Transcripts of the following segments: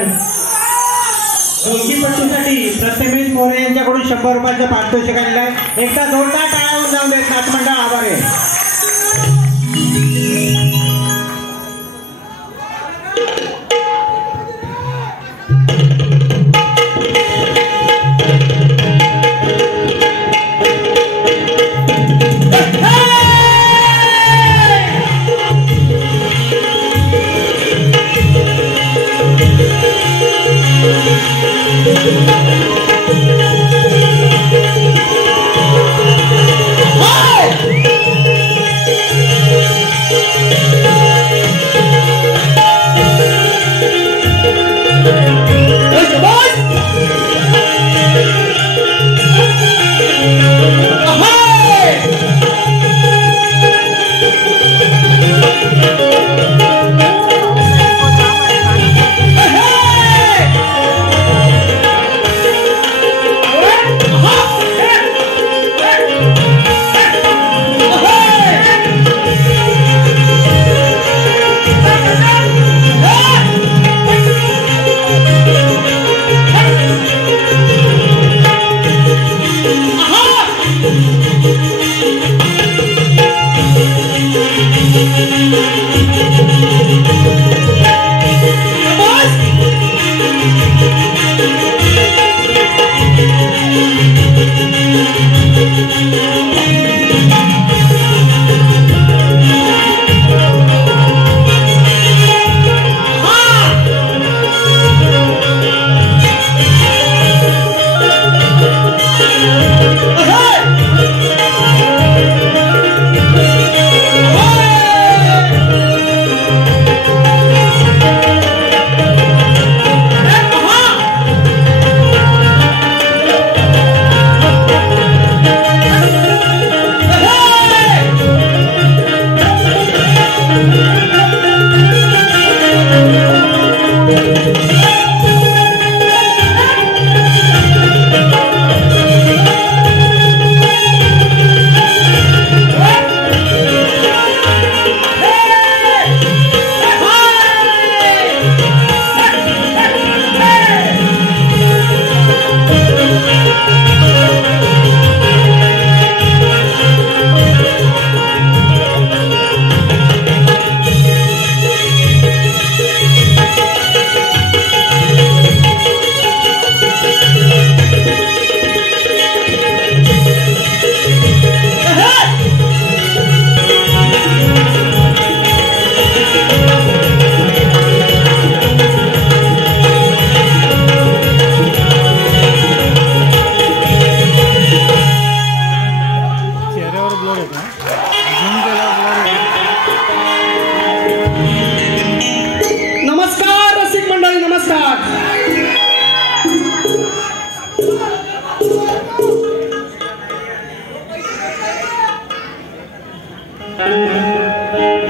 तर ढोलकीपट्टीसाठी प्रथमेश मोरे यांच्याकडून 100 रुपयाचं पारितोषिक आलेलं आहे. एकदा जोरदार टाळ्या होऊन जाऊन देत नाच मंडळ आभार आहे.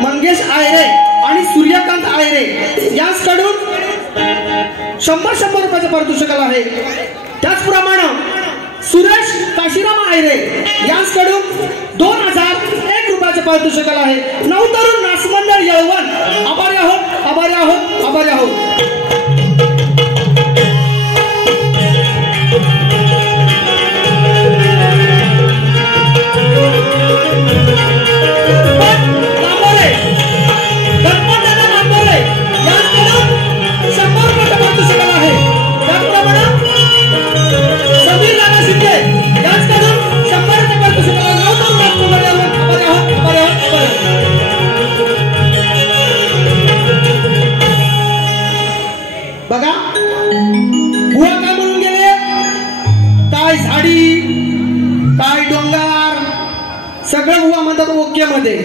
मंगेश आयरे आणि सूर्यकांत आयरे यांच्याकडून 100 रुपयाचं पारितोषिक आहे. त्याचप्रमाणे सुरेश काशीराम आयरे यांच्याकडून 2001 रुपयाचं पारितोषिक आहे. नवतरुण नाचमंडळ येळवण आभारी आहोत, आभारी आहोत, आभारी आहोत. बघा बुवा काय म्हणून गेले, काय झाडी काय डोंगर सगळं बुवा म्हणतात ओके मध्ये.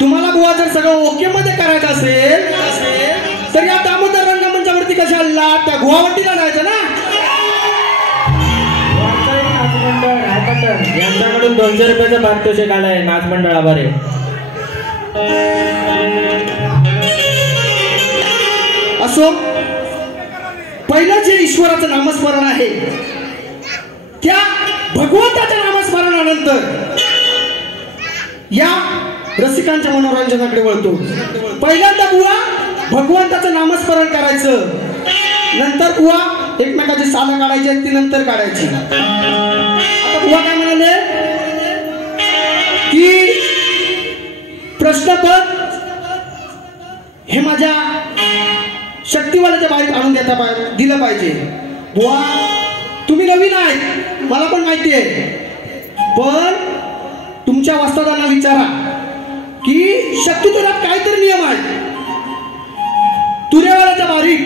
तुम्हाला बुवा जर सगळं ओके मध्ये करायचं असेल तर या दामोदर रंगमंचावरती कशाला त्या गुवाहाटीला जायचं ना. यांच्याकडून 200 रुपयाचं पारितोषिक आलंय नाच मंडळ आभारी. असो, पहिलं जे ईश्वराचं नामस्मरण आहे त्या भगवंताच्या नामस्मरणानंतर या रसिकांच्या मनोरंजनाकडे वळतो. पहिल्यांदा बुवा भगवंताचं नामस्मरण काढायचं. नंतर बुवा एकमेकाची सालं काढायची ती नंतर काढायची. आता बुवा काय म्हणाले की प्रश्नपत्र हे माझ्या शक्तिवाल्याच्या बाहेर आणून दिलं पाहिजे. बुवा तुम्ही नवीन आहेत मला पण माहिती आहे, पण तुमच्या वस्तादांना विचारा की शक्तिवाल्यात काहीतरी नियम आहेत. तुरेवाल्याच्या बारीक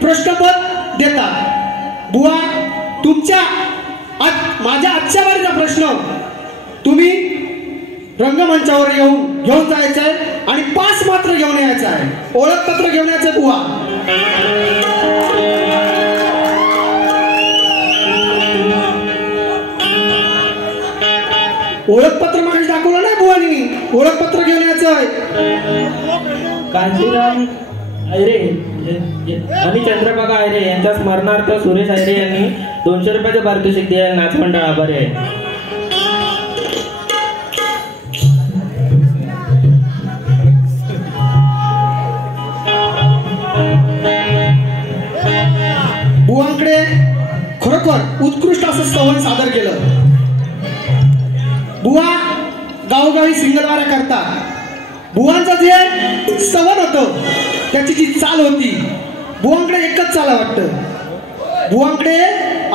प्रश्नपत्र देतात. बुवा तुमच्या माझ्या आजच्या बारीचा प्रश्न तुम्ही रंगमंचावर घेऊन जायचं आहे आणि पास मात्र घेऊन यायचं आहे, ओळखपत्र घेऊन यायचं. बुवा ओळखपत्र मागे दाखवलं नाही बुवानी, ओळखपत्र घेऊन यायचं आहे. कांशीराम आयरे आणि चंद्रभागा आयरे यांच्या स्मरणार्थ सुरेश आयरे यांनी 200 रुपयाचं पारितोषिक द्यायला नाचमंडळ आभारी आहे. बुवांकडे खरोखर उत्कृष्ट असं स्तवन सादर केलं. बुवा गावोगावी सिंगलवाऱ्या करतात. बुवांचं जे स्तवन होतं त्याची जी चाल होती बुवांकडे एकच चाल वाटतं. बुवांकडे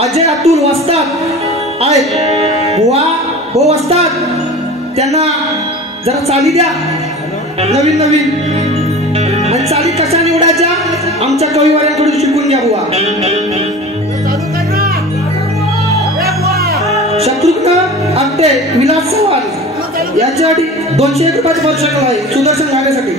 अजय अतुल वस्ताद आहेत. बुवा हो वस्ताद त्यांना जरा चाली द्या नवीन नवीन, आणि चाली कशा निवडायच्या आमच्या कविवाऱ्यांकडून शिकून घ्या. बुवा शत्रुघ्न आपटे विलास चव्हाण याच्यासाठी 201 रुपयाचं पारितोषिक आहे सुदर्शन गाण्यासाठी.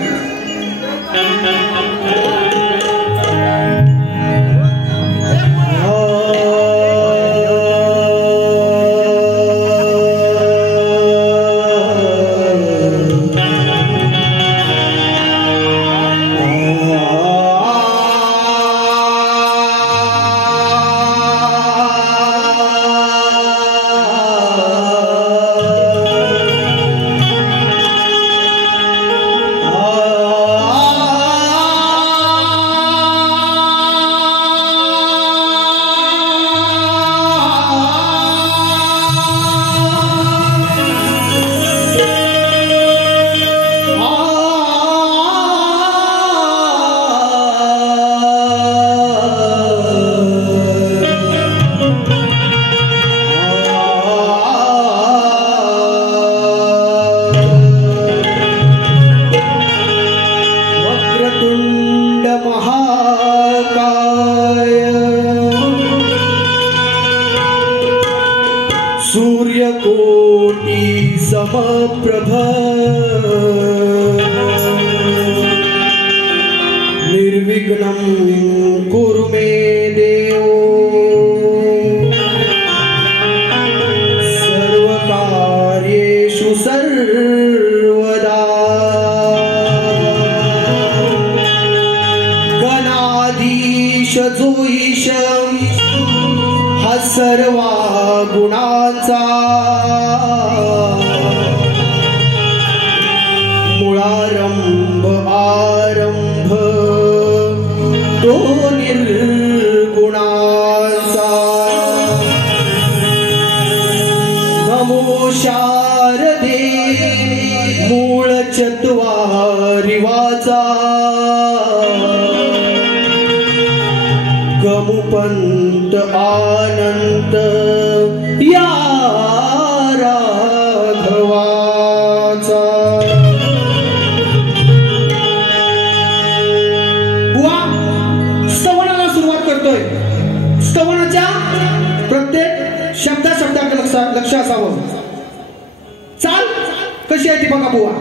सूर्यकोटि समप्रभ निर्विघ्नं कुरु मे देव सर्वकार्येषु सर्वदा गणाधीश जोईश हा सर्वा गुणांचा मुळारंभ आरंभ तो निर्गुणांचा. नमो शारदे मूळ चत्वारी वाचा गमुपंत आनंद या राघवाचा. बुवा स्तवनाला सुरुवात करतोय. स्तवनाच्या प्रत्येक शब्दाकडे लक्ष असावं. चाल कशी आहे ती बघा बुवा.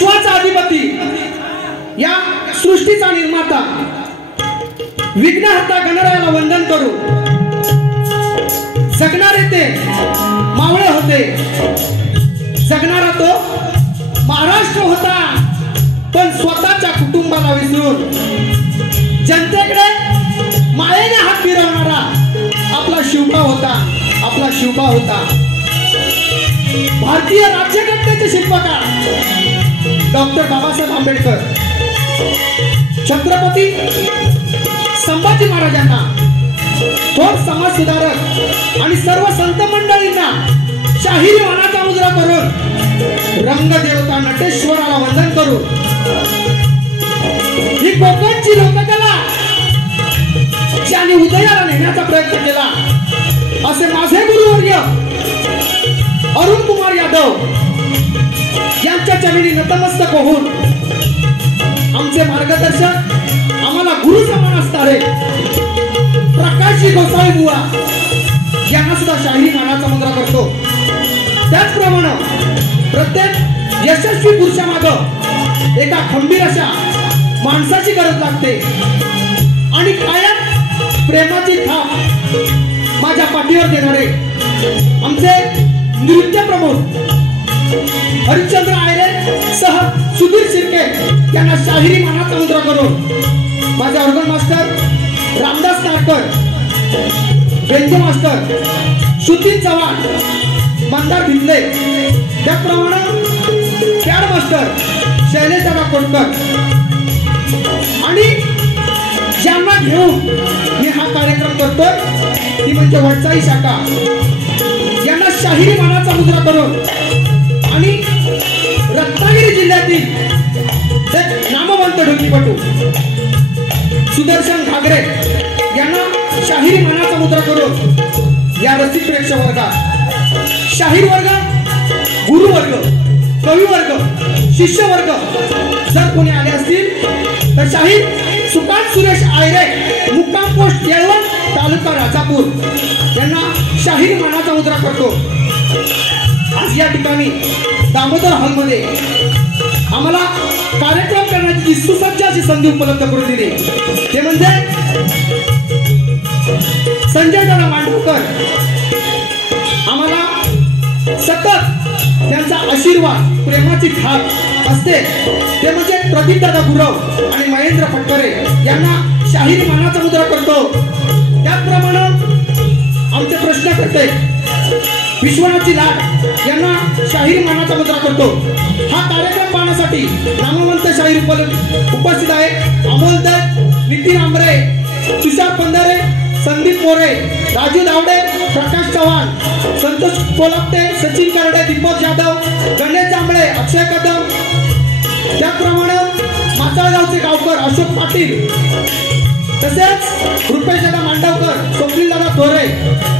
विश्वाचा अधिपती, या सृष्टीचा निर्माता, विघ्नहर्ता गणरायाला वंदन करू. जगणारे ते मावळे होते, जगणारा तो महाराष्ट्र होता, पण स्वतःच्या कुटुंबाला विसरून जनतेकडे मायेने हात फिरवणारा आपला शिवबा होता, आपला शिवबा होता. भारतीय राज्यघटनेचे शिल्पकार डॉक्टर बाबासाहेब आंबेडकर, छत्रपती संभाजी महाराजांना, थोर समाज सुधारक आणि सर्व संत मंडळींना शाहिरी वाणाचा मुजरा करून रंगदेवता नटेश्वराला वंदन करून ही कोकणची लोककला ज्यांनी उदयाला नेण्याचा प्रयत्न केला असे माझे गुरुवर्य अरुण कुमार यादव यांच्या चरणी नतमस्तक होऊन आमचे मार्गदर्शक, आम्हाला गुरु समान असणारे प्रकाशजी गोसावी बुवा यांना सुद्धा शाहिरी मानाचा मुद्रा करतो. त्याचप्रमाणे प्रत्येक यशस्वी पुरुषामागं एका खंबीर अशा माणसाची गरज लागते आणि कायम प्रेमाची थाप माझ्या पाठीवर देणारे आमचे नृत्य प्रमुख हरिश्चंद्र आयरे सह सुधीर शिर्के यांना शाहिरी मानाचा मुद्रा करून माझे organ master Ramdas Narkar, banjo master Sudhir Chavan, Mandar Bhindle, त्याचप्रमाणे पॅड मास्टर शैलेश दादा कोटकर आणि ज्यांना घेऊन मी हा कार्यक्रम करतोय ती म्हणजे वडसाई शाखा यांना शाहिरी मानाचा मुद्रा करून आणि रत्नागिरी जिल्ह्यातील एक नामवंत ढोलीपटू सुदर्शन घागरे यांना शाहिरी मानाचा मुद्रा करून या रसिक प्रेक्षक वर्गात शाहीर वर्ग, गुरु वर्ग, कवी वर्ग, शिष्य वर्ग जर कोणी आले असतील तर शाहीर सुकांत सुरेश आयरे, मुक्काम पोस्ट येळवण, तालुका राजापूर यांना शाहिरी मानाचा मुद्रा करतो. आज या ठिकाणी दामोदर हॉलमध्ये आम्हाला कार्यक्रम करण्याची सुसज्ज अशी संधी उपलब्ध करून दिली ते म्हणजे संजय दादा मांडवकर. आम्हाला सतत त्यांचा आशीर्वाद, प्रेमाची थाप असते ते म्हणजे प्रदीप दादा गुरव आणि महेंद्र फटकरे यांना शाहिरी मानाचा मुद्रा करतो. त्याचप्रमाणे आमचे प्रश्नकर्ते विश्वनाथजी लाड यांना शाहिरी मानाचा मुद्रा करतो. हा कार्यक्रम पाहण्यासाठी नामवंत शाहीर उपस्थित आहे. अमोल दत्त, नितीन आंबरे, तुषार पंधारे, संदीप मोरे, राजू दावडे, प्रकाश चव्हाण, संतोष कोलपटे, सचिन करडे, दीपक जाधव, गणेश जांभळे, अक्षय कदम, त्याचप्रमाणे मासाळगावचे गावकर अशोक पाटील, तसेच रुपेश दादा मांडवकर, स्वप्नील दादा थोरे,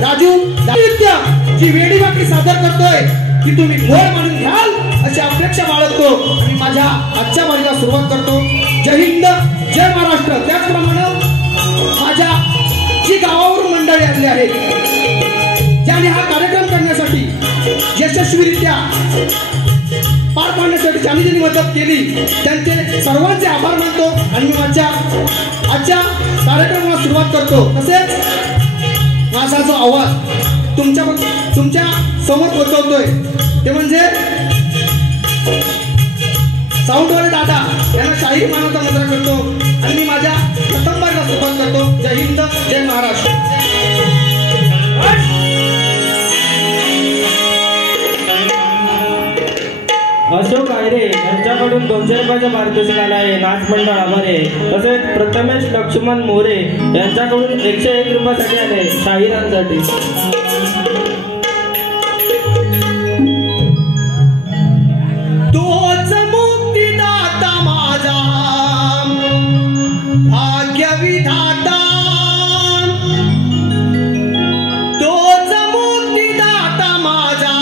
राजू नृत्य जी वेडी वाकडी सादर करतोय की तुम्ही गोड म्हणून घ्याल अशी अपेक्षा बाळगतो आणि माझ्या आजच्या वारीला सुरुवात करतो. जय हिंद, जय महाराष्ट्र. त्याचप्रमाणे माझ्या जी गावावरून मंडळी आलेली आहेत ज्यांनी हा कार्यक्रम करण्यासाठी यशस्वीरित्या पार पाडण्यासाठी ज्यांनी ज्यांनी मदत केली त्यांचे सर्वांचे आभार मानतो आणि माझ्या आजच्या कार्यक्रमाला सुरुवात करतो. तसेच माझा जो आवाज तुमच्या समोर पोहोचवतोय ते म्हणजे साऊंडवाले दादा यांना शाहीर मानाचा मुद्रा करतो आणि मी माझ्या प्रथम बारीला सुरुवात करतो. जय हिंद, जय महाराष्ट्र. अशोक आयरे यांच्याकडून 200 रुपयाचं पारितोषिक आलं आहे. नाच मंडळ आभारे. तसेच प्रथमेश लक्ष्मण मोरे यांच्याकडून 101 रुपयासाठी आले शाहिरांसाठी. तोच मुक्तिदाता माझा भाग्य विधाता, तोच मुक्तिदाता माझा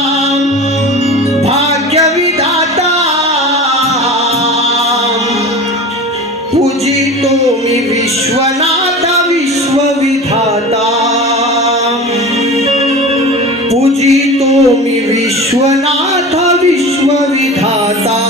भाग्य विधाता, पूजितो मी विश्वनाथ विश्वविधाता, पूजितो मी विश्वनाथ विश्वविधाता.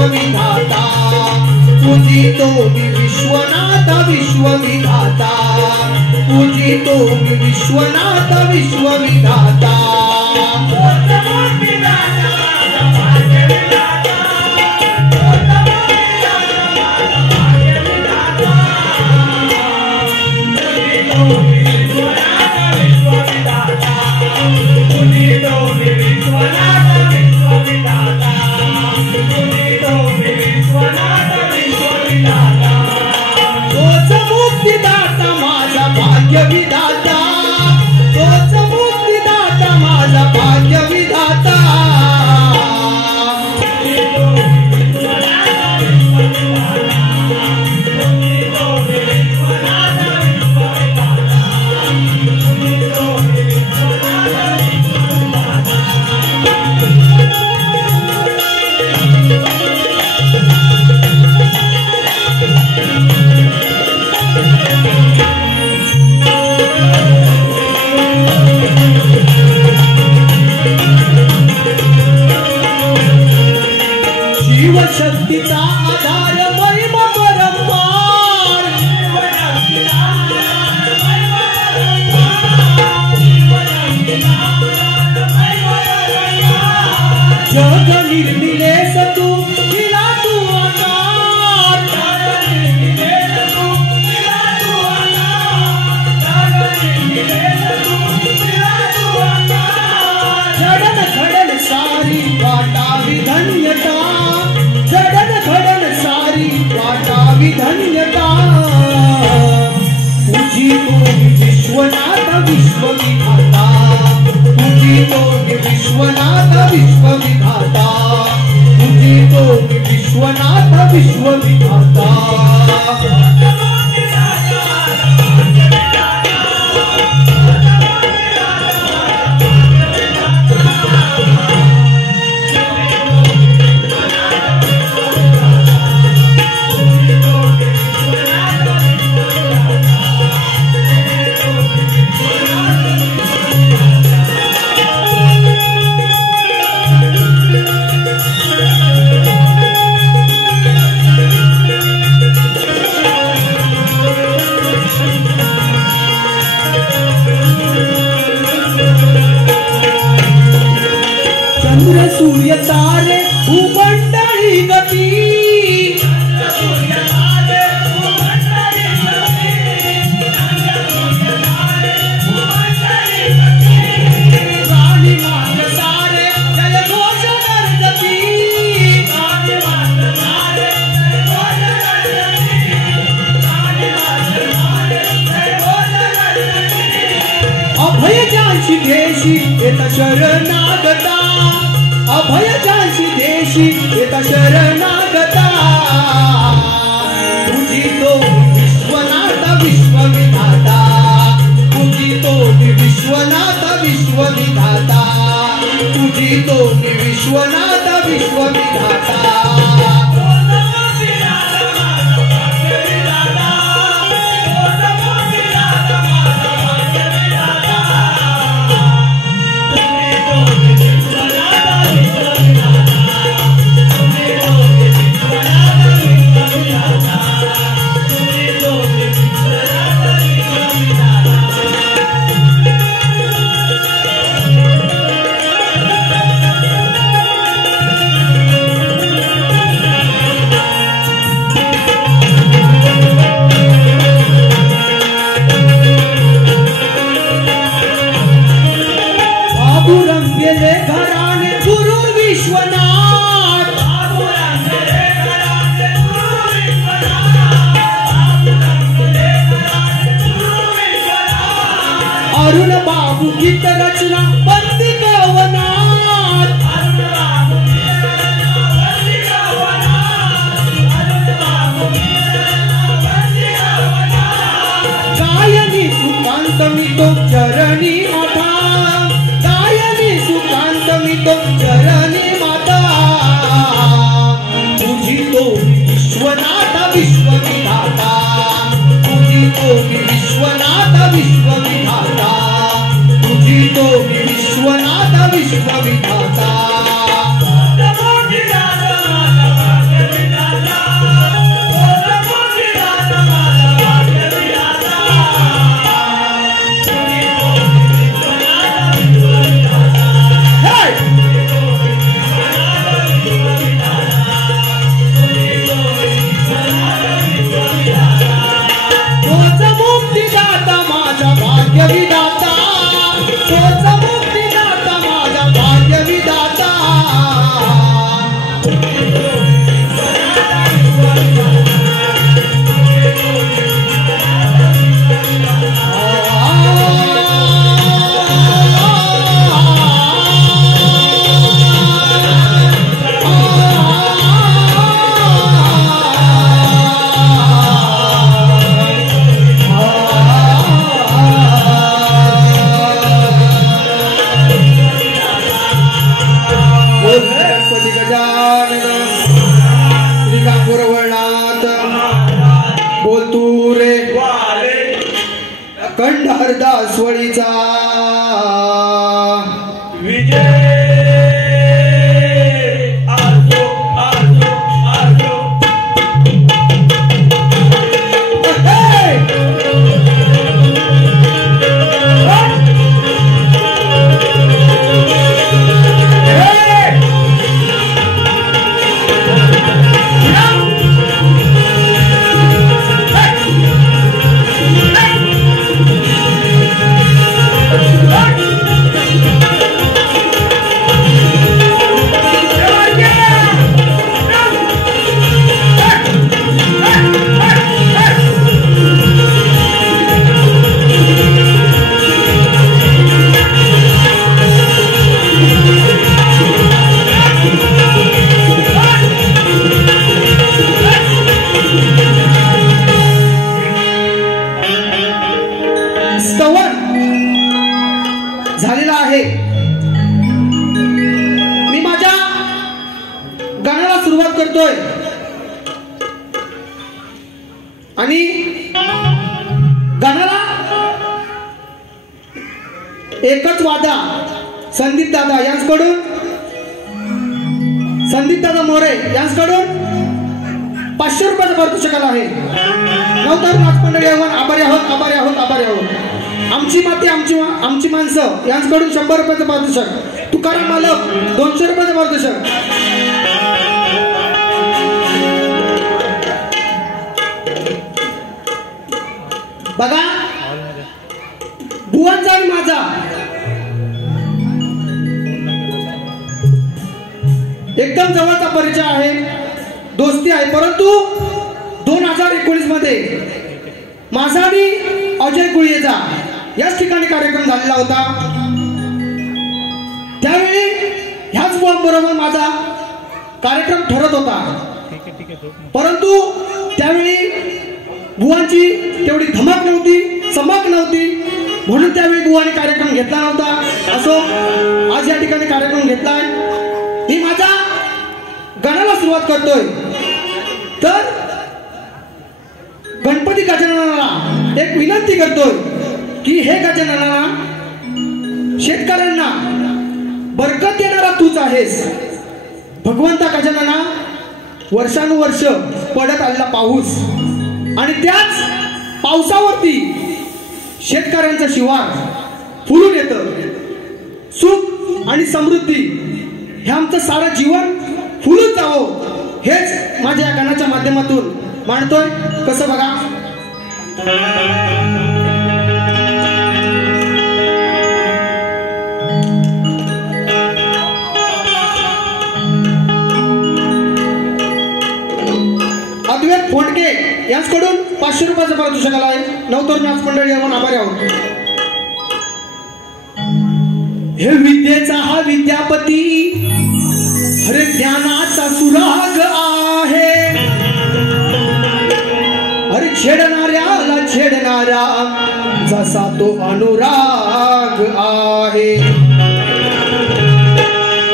विश्वविधाता पूजितो मी विश्वनाथ विश्वविधाता पूजितो मी विश्वनाथ विश्वविधाता तोच मुक्तिदाता माझा भाग्य विधाता तोच मुक्तिदाता माझा भाग्य विधाता शिवशक्तीचा आधार महिमा परंपार जग निर्मिलेस तू दिला तू आकार जडन घडन सारी वाटावी धन्यता जडन घडन सारी वाटावी धन्यता पूजितो मी विश्वनाथ विश्वविधाता पूजितो मी विश्वनाथ विश्वविधाता पूजितो मी विश्वनाथ विश्वविधाता चंद्र सूर्य तारे भूमंडळी गती प्राणी मात्र सारे जय घोष करती अभय जांची देशी येत शरणागता अभय जांची देशी येत शरणागता पूजितो विश्वनाथ विश्वविधाता पूजितो विश्वनाथ विश्वविधाता पूजितो विश्वनाथ विश्वविधाता रंगेले घराने गुरु विश्वनाथ अरुण बाबू गीत रचना बंदी गवनाथ गायनी सुकांत मी तो चरणी माता तो चरणी माता पूजितो विश्वनाथ विश्वविधाता पूजितो विश्वनाथ विश्वविधाता पूजितो विश्वनाथ विश्वविधाता का पुरवणात बोल तू रे अखंड हरदास वळीचा विजय आजो आजो आजो झालेला आहे. मी माझ्या गाण्याला सुरुवात करतोय आणि गाण्याला एकच वादा संदीप दादा यांच्याकडून, संदीप दादा मोरे यांच्याकडून 500 रुपयाचं पारितोषिक आलं आहे. नवतर नाचमंडळी आभारी आहोत, आभारी आहोत, आभारी आहोत. आमची माती आमची माणसं यांच्याकडून 100 रुपयाचं पारितोषिक. तुकाराम मालक 200 रुपयाचं पारितोषिक. बघा बुवांचा आणि माझा एकदम जवळचा परिचय आहे, दोस्ती आहे. परंतु 2019 मध्ये माझा आणि अजय गुळेचा याच ठिकाणी कार्यक्रम झालेला होता. त्यावेळी ह्याच बुवांबरोबर माझा कार्यक्रम ठरत होता. परंतु त्यावेळी बुवांची तेवढी धमक नव्हती, चमक नव्हती, म्हणून त्यावेळी बुवाने कार्यक्रम घेतला नव्हता. असो आज या ठिकाणी कार्यक्रम घेतलाय. मी माझ्या गाण्याला सुरुवात करतोय. तर गणपती गजाननाला एक विनंती करतोय की हे गजानना, शेतकऱ्यांना बरकत देणारा तूच आहेस. भगवंता गजानना, वर्षानुवर्ष पडत आलेला पाऊस आणि त्याच पावसावरती शेतकऱ्यांचं शिवार फुलून येतं. सुख आणि समृद्धी हे आमचं सारं जीवन फुलून जावं हेच माझ्या या गाण्याच्या माध्यमातून मांडतोय. कसं बघा, अद्वैत फोंडके यांच्याकडून 500 रुपयाचं पारितोषिक आलं आहे. नवतरुण नाच मंडळी म्हणून आभारी आहोत. हे विद्येचा हा विद्यापती, हरे ज्ञानाचा सुराग आहे. अरे छेडणाऱ्याला छेडणारा जसा तो अनुराग आहे.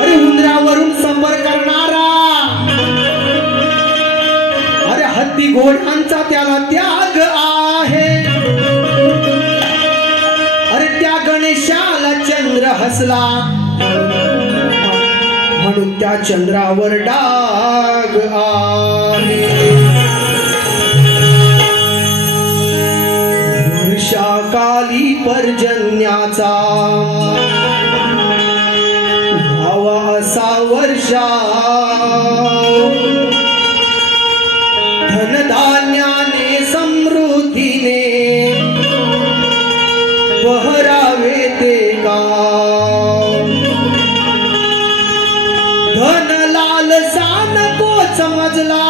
अरे उंदरावरून संपर्क करणारा, अरे हत्ती घोड्यांचा त्याला त्याग आहे. अरे त्या गणेशाला चंद्र हसला म्हणून त्या चंद्रावर डाग आहे. वर्षाकाली पर्जन्याचा व्हावा असा वर्षा, धनधान्याने समृद्धीने बहरावे ते गाव. धन लालसा नको समजला,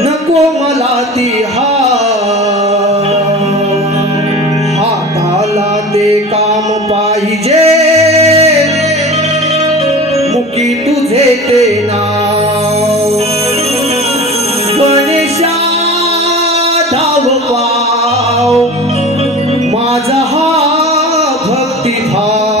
नको मला ती हाताला ते काम पाहिजे, मुकी तुझे ते नाव. गणेशा धाव पाव माझा हा भक्तिभाव.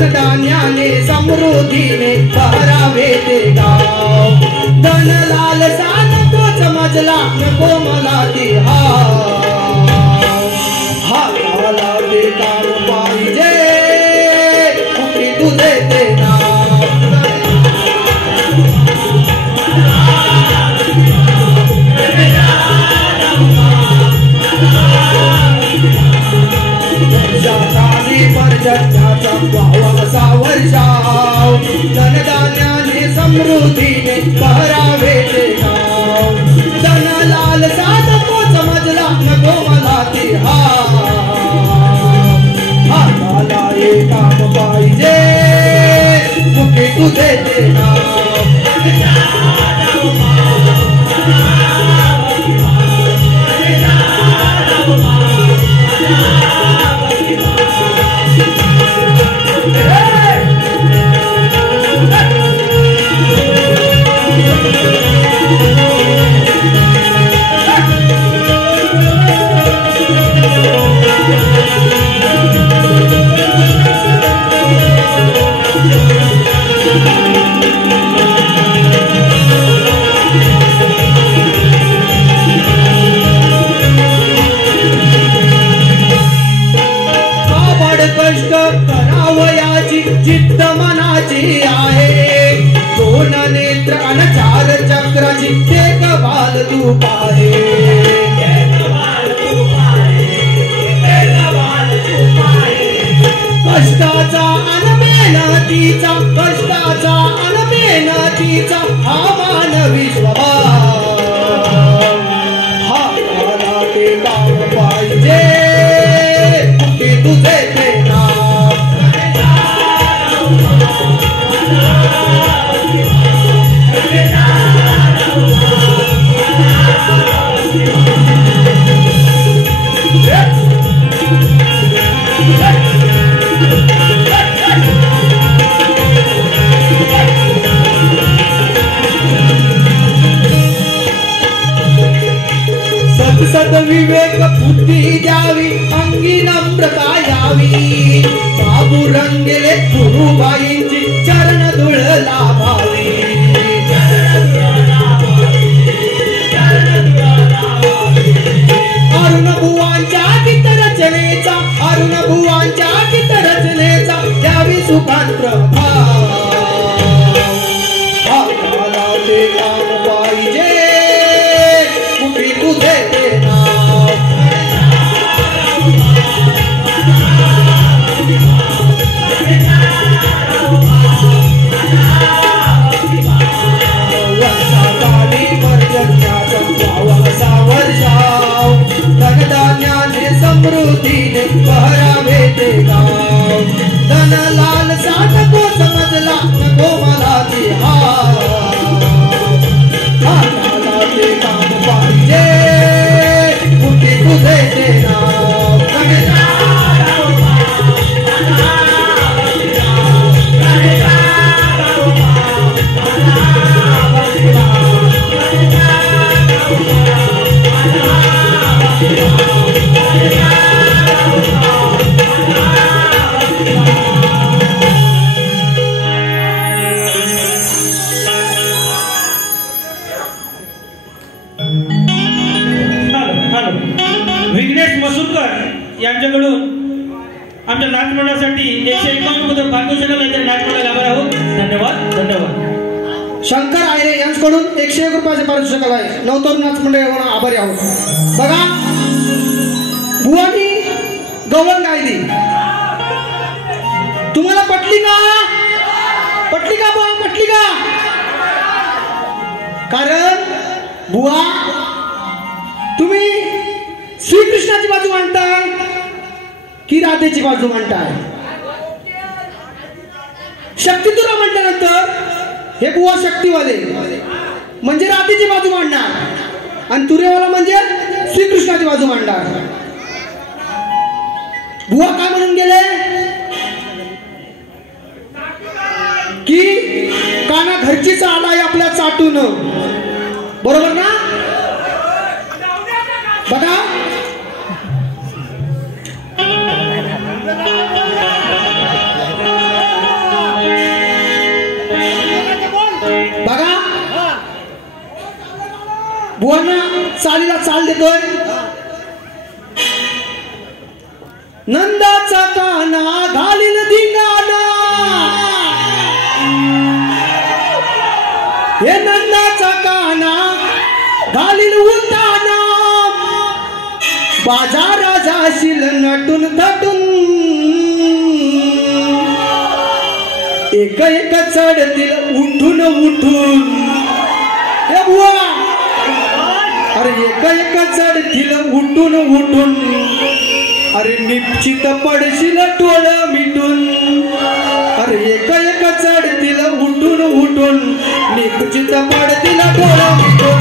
धनधान्याने समृद्धीने भरावे ते गाव. धन लालसा नको समजला नको मला ती हाताला ते काम पाहिजे कुठे तुझे ते नाव. परजन्याचा वावसा वर्षाव धनधान्याने समृद्धीने भरावे ते गाव. धन लालसा नको समजला नको मला ती हाताला हे काम पाहिजे कुठे तुझे ते नाव. कष्ट करावयाची जिद्द मनाची आहे. दोन नेत्र आणि चार चक्राची देखभाल तू पाहे. कष्टाचा अन मेहनतीचा कष्टाचा अन मेहनतीचा हा मानवी स्वभाव. हाताला ते काम पाहिजे कुठे तुझे ते नाव. सद विवेक बुद्धी द्यावी अंगी नम्रता यावी. बाबू रंगेले गुरुबाईंची चरण धुळ लाभावी. अरुण बुवांच्या गीत रचनेचा अरुण बुवांच्या गीत रचनेचा द्यावी सुखांत प्रभाव. हाताला ते काम पाहिजे कुठे तुझे ते नाव. वर्षाकाली पर्जन्याचा वावसा वर्षाव धनधान्याने समृद्धीने भरावे ते गाव. धन लालसा नको समजला नको मला ती हाताला ते काम पाहिजे कुठे तुझे ते नाव. विघ्नेश मसूरकर यांच्याकडून आमच्या नाचमंडळासाठी 151 पदक पारितोषिकाला नाचमंडळ आभार आहोत. धन्यवाद धन्यवाद. शंकर आयरे यांच्याकडून 101 रुपयाचे पारितोषिक आहे. नवतरुण नाचमंडळ आभारी आहोत. बघा बुवानी गवळण गायली तुम्हाला पटली का? पटली का बुवा? पटली का? कारण बुवा तुम्ही श्रीकृष्णाची बाजू मांडताय की राधेची बाजू मांडताय? शक्ती तुला म्हटल्यानंतर हे बुवा शक्तीवाले म्हणजे राधेची बाजू मांडणार आणि तुरेवाला म्हणजे श्रीकृष्णाची बाजू मांडणार. बुवा काय म्हणून गेले की काना घरचीच आलाय आपल्या चाटून. बरोबर ना? बघा चाल देतोय. नंदाचा काना घालील धिंगाणा, हे नंदाचा काना घालील उताना, बाजारा जाशील नटून थटून, एक एक चढतील उठून उठून. हे बुवा, अरे एक एक चढतील उठून उठून, अरे निश्चित पडशील टोळ मिटून. अरे एक एक चढतील उठून उठून, निश्चित पडतील टोळ मिटून.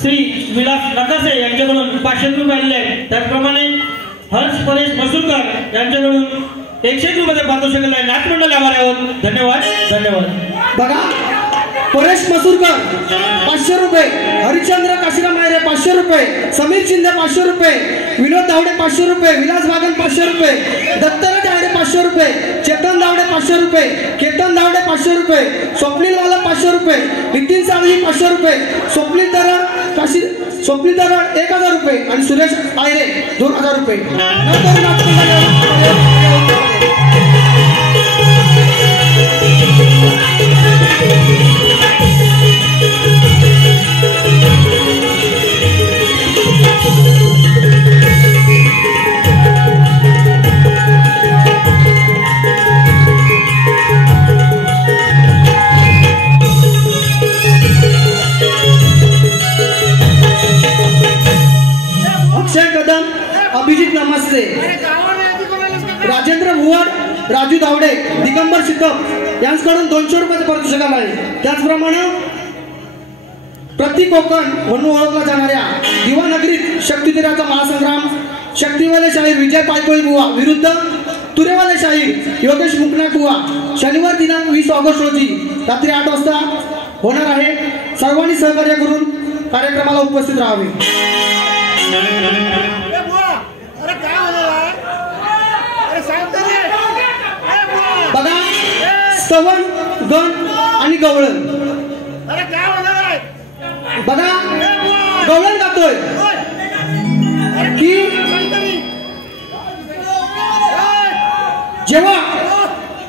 श्री विलास नकासे यांच्याकडून 500 रुपये आलेले आहेत. त्याचप्रमाणे हर्ष परेश मसूरकर यांच्याकडून 101 रुपये पारितोषिक आहे. नाच मंडळ आभार आहोत. धन्यवाद धन्यवाद. बघा, परेश मसूरकर 500 रुपये, हरिश्चंद्र काशीराम आयरे 500 रुपये, समीर शिंदे 500 रुपये, विनोद दावडे 500 रुपये, विलास बागल 500 रुपये, दत्तराज आयरे 500 रुपये, चेतन दावडे 500 रुपये, केतन दावडे 500 रुपये, स्वप्नील वाला 500 रुपये, नितीन साळवी 500 रुपये, स्वप्नील दरड 1000 रुपये आणि सुरेश आयरे 2000 रुपये. अभिजित नमस्ते, राजेंद्र भुवड, राजू धावडे, दिगंबर सिद्धप यांच्याकडून 200 रुपयाचं पारितोषिक आहे. त्याचप्रमाणे प्रति कोकण म्हणून ओळखला जाणाऱ्या दिवानगरीत शक्तिवीराचा महासंग्राम शक्तिवाले शाहीर विजय पायकोळी बुवा विरुद्ध तुरेवाले शाहीर योगेश मुकनाक बुवा शनिवार दिनांक 20 ऑगस्ट रोजी रात्री 8 वाजता होणार आहे. सर्वांनी सहकार्य करून कार्यक्रमाला उपस्थित राहावे. बघा, सवन गण आणि गवळण. बघा, गवळण गातोय की जेव्हा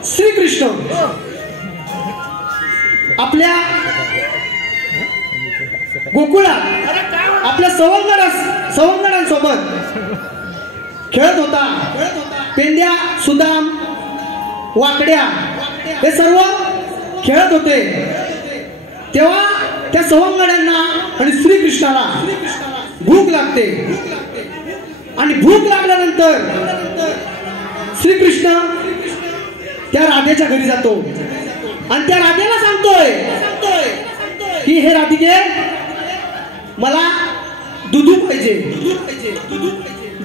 श्रीकृष्ण आपल्या गोकुळात आपल्या सवंगडांसोबत खेळत होता, पेंड्या सुदाम वाकड्या हे सर्व खेळत होते, तेव्हा त्या सवंगड्यांना आणि श्रीकृष्णाला भूक लागते. आणि भूक लागल्यानंतर श्रीकृष्ण त्या राधेच्या घरी जातो आणि त्या राधेला सांगतोय की हे राधिके, मला दूध पाहिजे,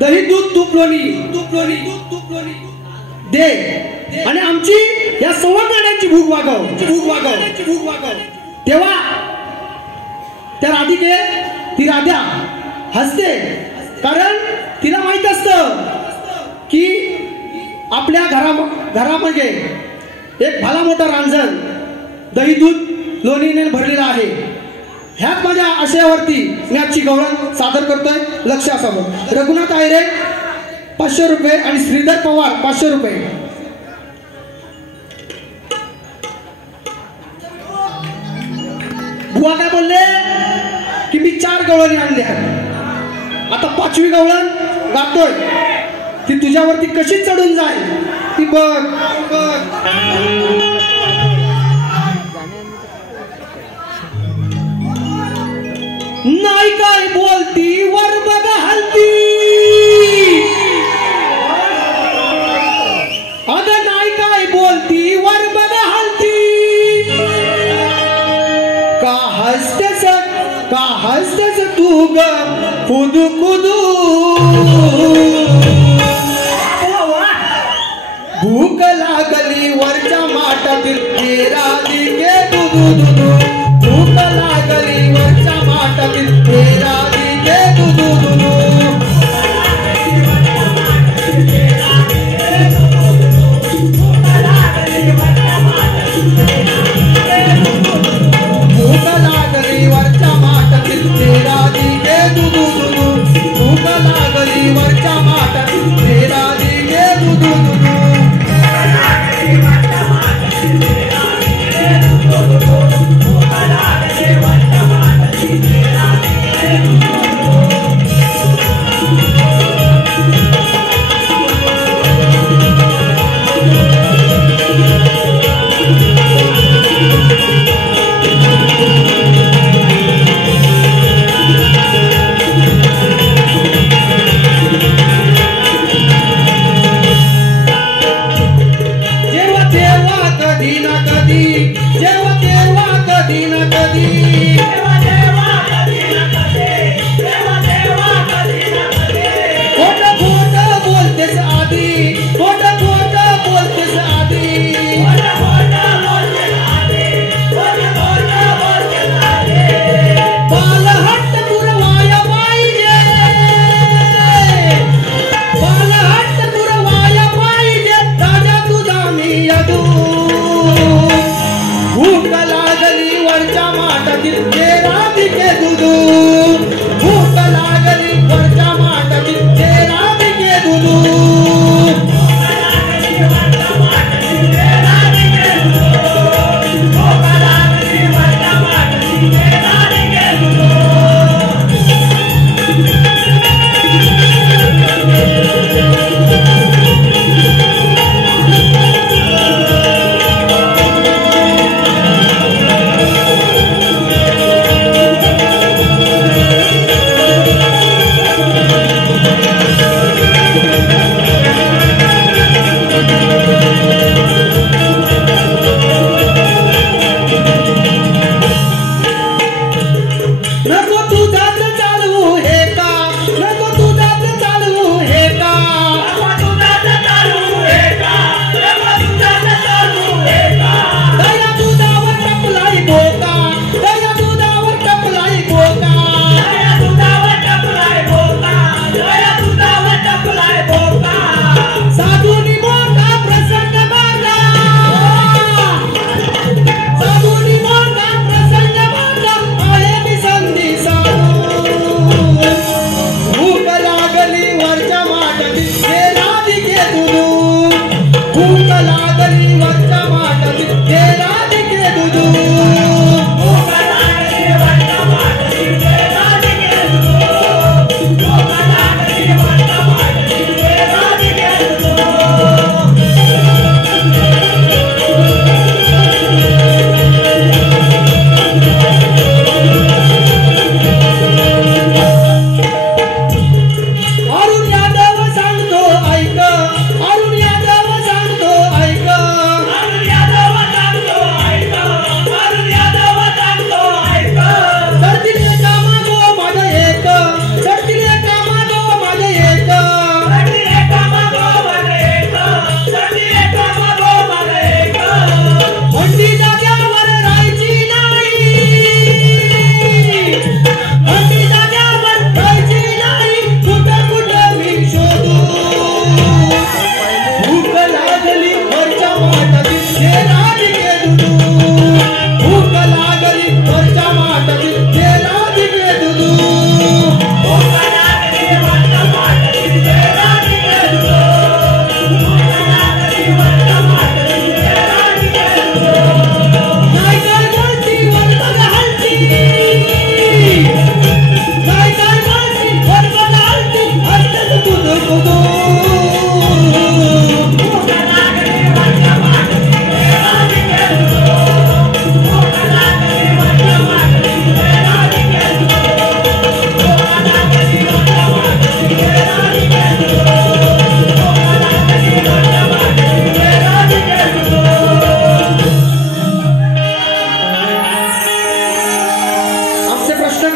दही दूध तूप लोणी दे आणि आमची या सवंगड्यांची भूक वागव. तेव्हा त्या राधिके ती राधा हसते, कारण तिला माहित असतं की आपल्या घरामध्ये एक भला मोठा रांजण दही दूध लोणीने भरलेला आहे. ह्याच माझ्या आशयावरती मी आजची गवळण सादर करतोय. लक्ष असावं. रघुनाथ आयरे 500 रुपये आणि श्रीधर पवार 500 रुपये. बुवा काय बोलले की मी 4 गवळणी आणल्या, आता 5वी गवळण गातोय. ती तुझ्यावरती कशी चढून जाईल ती बघ बघ. नाही काय बोलती वर बघा हलती, अगं नाही काय बोलती वर बघा हलती. का हसतेस तू ग कुदू कुदू. भूक लागली वरच्या माठातील तेराली गे दुदू दुदू. भूक लागली वरच्या माठातील तेराली गे दुदू दुदू. भूक लागली वरच्या माठातील तेराली गे दुदू दुदू. भूक लागली वरच्या माठातील तेराली गे दुदू दुदू.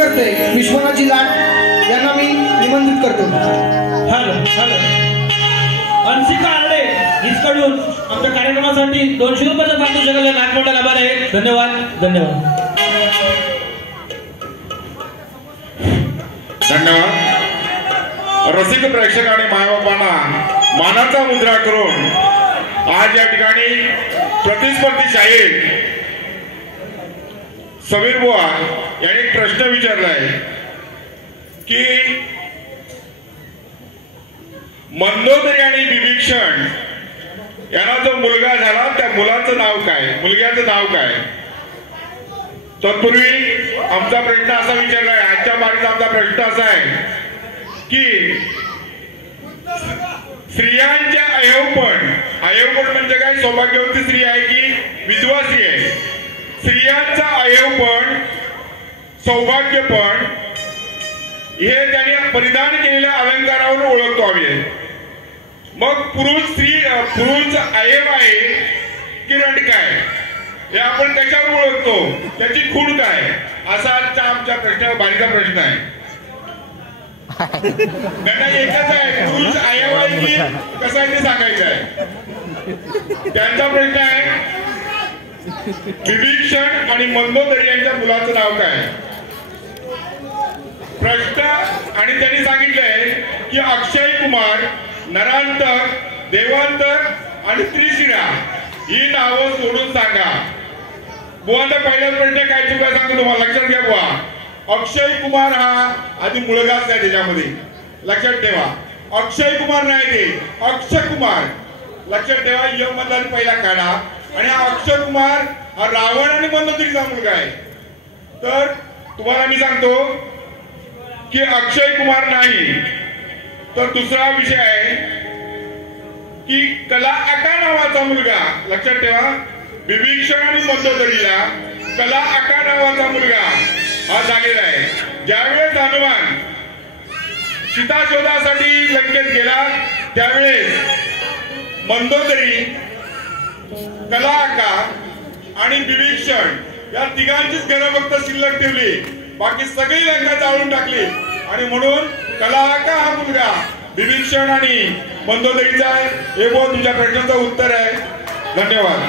नगरचे विश्वनाथजी लाड यांना मी निमंत्रित करतो. हॅलो हॅलो अंशिका आरडे हिचकडून आमच्या कार्यक्रमासाठी 200 रुपयाचं पारितोषिक आले. नागमंडळ आभार आहे. धन्यवाद धन्यवाद धन्यवाद. रसिक प्रेक्षक आणि मायबापांना मानाचा मुद्रा करून आज या ठिकाणी प्रतिस्पर्धी शाहीर समीर बुवा यांनी एक प्रश्न विचारलाय की मंदोदरी आणि बिभीषण यांना जो मुलगा झाला त्या मुलाचं नाव काय, मुलग्याचं नाव काय. तत्पूर्वी आमचा प्रश्न असा विचारलाय, आजच्या मार्गाचा आमचा प्रश्न असा आहे की स्त्रियांचे अयवपण म्हणजे काय, सौभाग्यवती स्त्री आहे की विधवा स्त्री आहे. स्त्रियांचा अयवपण सौभाग्यपण हे त्यांनी परिधान केलेल्या अलंकारावरून ओळखतो आम्ही. मग पुरुष अयव आहे की रंडक आहे हे आपण कशावर ओळखतो, त्याची खूण काय, असा आजचा आमच्या बारीचा प्रश्न आहे. त्यांना एकच आहे, पुरुष अयव आहे की कसं आहे ते सांगायचं आहे. त्यांचा प्रश्न आहे विभीषण आणि मंदोदरी यांच्या मुलाचं नाव काय प्रश्न. आणि त्यांनी सांगितलंय की अक्षय कुमार, नरांतक, देवांतक आणि त्रिशिरा ही नावं सोडून सांगा. बुवाचा पहिला प्रश्न काय चुका सांगतो तुम्हाला, लक्षात घ्या बुवा. अक्षय कुमार हा आधी मुलगाच नाही त्याच्यामध्ये, लक्षात ठेवा. अक्षय कुमार नाही ते अक्षय कुमार, लक्षात ठेवा. यम मधला पहिला काढा. आणि हा अक्षय कुमार हा रावण आणि मंदोदरीचा मुलगा आहे. तर तुम्हाला मी सांगतो की अक्षय कुमार नाही. तर दुसरा विषय आहे की कला आका नावाचा मुलगा, लक्षात ठेवा. विभीषण आणि मंदोदरीला कला आका नावाचा मुलगा हा झालेला आहे. ज्यावेळेस हनुमान सीता शोधासाठी लंकेत गेला त्यावेळेस मंदोदरी, कला आका आणि विभीषण या तिघांचीच घरं फक्त शिल्लक ठेवली, बाकी सगळी लंका जाळून टाकली. आणि म्हणून कला आका हा मुलगा विभीषण आणि मंदोदरीचा आहे. हे बहुत तुझ्या प्रश्नाचं उत्तर आहे. धन्यवाद.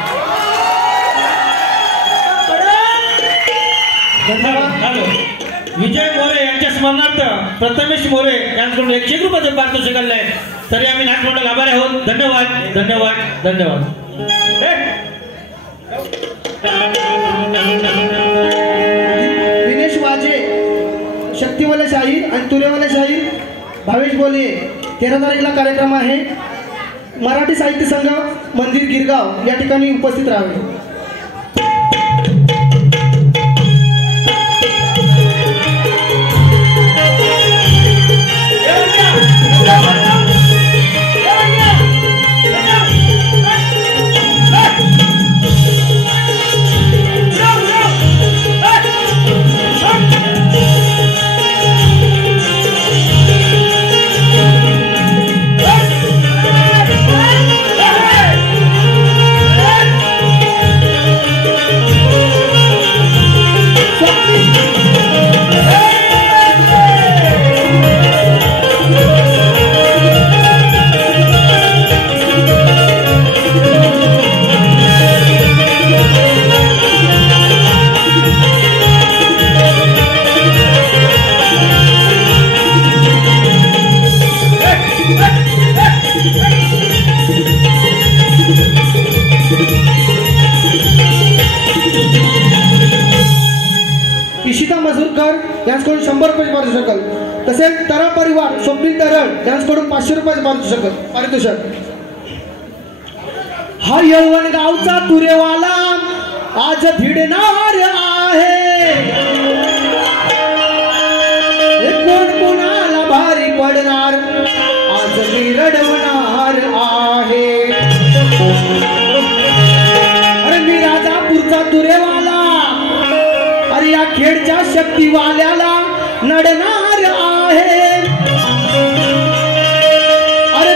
हॅलो विजय मोरे यांच्या स्मरणार्थ प्रथमेश मोरे यांच्याकडून 100 रुपयाचं पारितोषिक आलंय. तरी आम्ही नागमंडळ आभारी आहोत. धन्यवाद धन्यवाद धन्यवाद. विनेश वाजे, शक्तीवाले शाहीर आणि तुरेवाले शाहीर भावेश बोले 13 तारखेला कार्यक्रम आहे. मराठी साहित्य संघ मंदिर गिरगाव या ठिकाणी उपस्थित राहावे. इशिता मजूरकर यांच्याकडून 100 रुपये पारितोषिक. तसेच तरा परिवार स्वप्नील तरड यांच्याकडून 500 रुपये पारितोषिक. हा यवण गावचा तुरेवाला आज भिडणार आहे. कोण कोणाला भारी पडणार आज मी रडवणार आहे. अरे मी राजापूरचा तुरेवाला, अरे या खेडच्या शक्तीवाल्याला नडणार आहे. अरे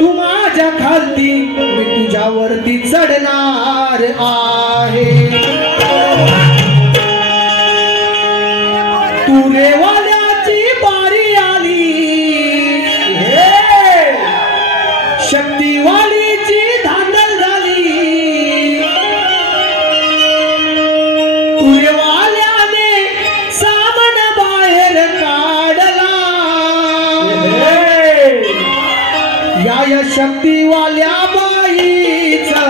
तू माझ्या खालती, मी तुझ्यावरती चढणार आहे. तुरेवाल्याची बारी आली, हे शक्तीवालीची धांदल झाली. तुरेवाल्याने सामान बाहेर काढला, या शक्तीवाल्या बाईचं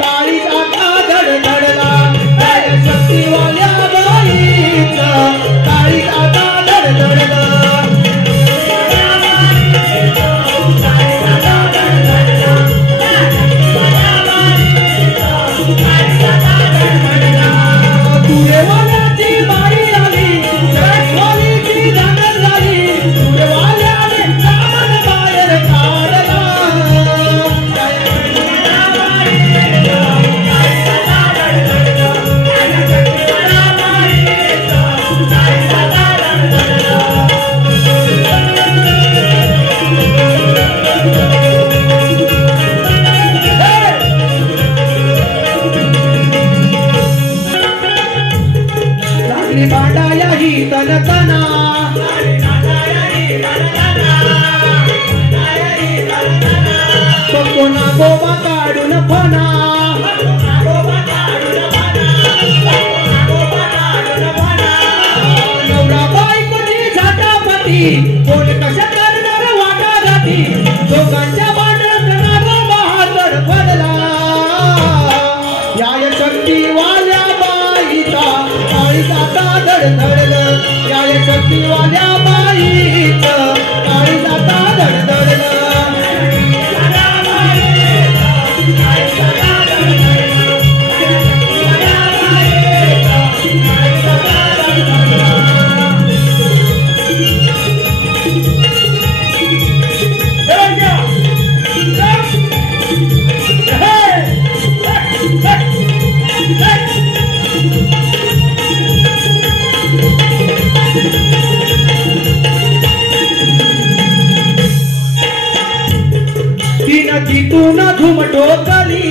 काळीज आता धडधडला. या शक्तीवाल्या बाईचं काळीज आता धडधडला. तुरेवाल्याची बाई आली, शक्तीवालीची धांदल झाली. तुरेवाल्याने सामान बाहेर काढला. लागली भांडाया ही तनतना, कोणा गोबा काढून फना. नवरा बायकोची झाटापती, कोण कशा करणार वाटाघाटी. दोघांच्या भांडणात नागोबा हातड पडला. या शक्तीवाल्या बाईचा काळीज आता धडधडलं. या शक्तीवाल्या बाईचं काळीज आता धडधडलं. तिथून धूम टोकली,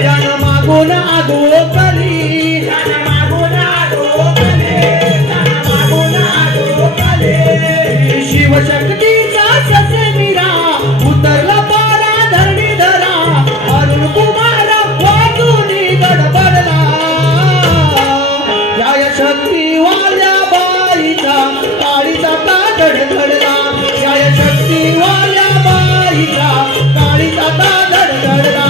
त्यानं मागून आगोकली. शिवशक्तीचा ससेमिरा उतरला पारा धरणी धरा. अरुण कुमार वाजून गडबडला. या शक्तीवाल्या बाईचा काळीज आता धडधडला. या शक्तीवाल्या बाईचा काळीज आता धडधडला.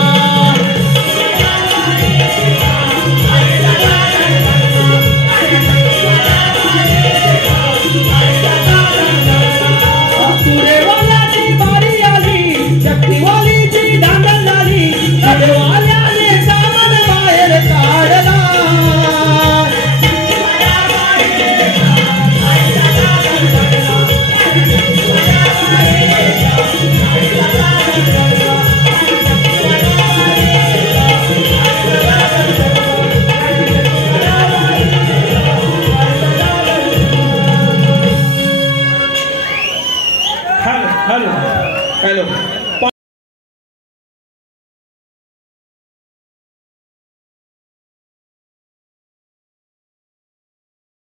तुरेवाल्याची बारी आली, शक्तीवालीची धांदल झाली. तुरेवाल्याने सामान बाहेर काढला. हॅलो.